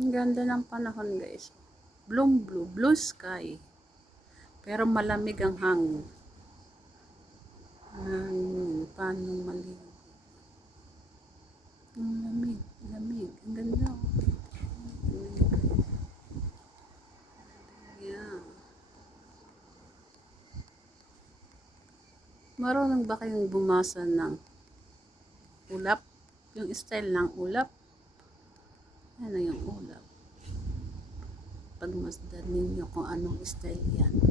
Ang ganda ng panahon guys. Blue blue, blue sky. Pero malamig ang hangin. Hangin, paano maligo? Ang lamig, lamig. Ang ganda. oh. Yeah. Marunong ba kayong bumasa ng ulap? Yung style ng ulap? Ano yung ulap? Pagmasdan ninyo kung anong style yan.